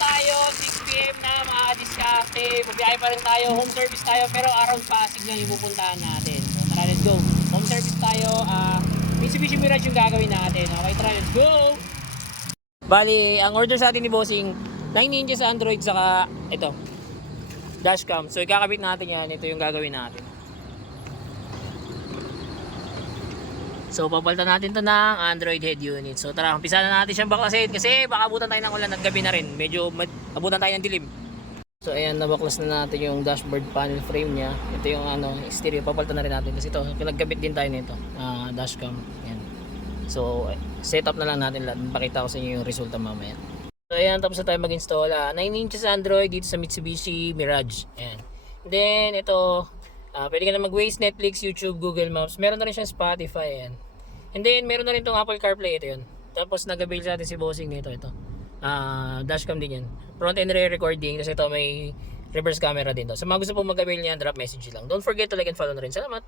tayo, 6 PM na mga diskarte. Mabiyahe pa rin tayo, home service tayo, pero around Pasig lang yung pupuntahan natin. So tara, let's go. Home service tayo, Mitsubishi Mirage yung gagawin natin. Okay, tara, let's go! Bali, ang order sa atin ni Bossing, 9 inches Android saka ito, dashcam. So ikakabit natin yan, ito yung gagawin natin. So papalitan natin to ng Android head unit. So tara, umpisa na natin siyang baklasin kasi baka abutan tayo ng ulan at gabi na rin. Medyo abutan tayo ng dilim. So ayan, nabaklas na natin yung dashboard panel frame niya. Ito yung stereo, papalitan na rin natin kasi ito, pinagkabit din tayo nito, dashcam. Ayan. So setup na lang natin lahat. Pakita ko sa inyo yung resulta mamaya. So ayan, tapos na tayo mag-install. 9 inches Android dito sa Mitsubishi Mirage. Ayan. Then ito, pwede ka na mag-Waze, Netflix, YouTube, Google Maps. Meron na rin siyang Spotify. Ayan. And then meron na rin itong Apple CarPlay. Ito yun. Tapos nag-avail sa atin si Bossing nito. Ito. Dashcam din yan. Front and rear recording. Kasi ito may reverse camera din to. Sa mga gusto po mag-avail niyan, drop message lang. Don't forget to like and follow na rin. Salamat!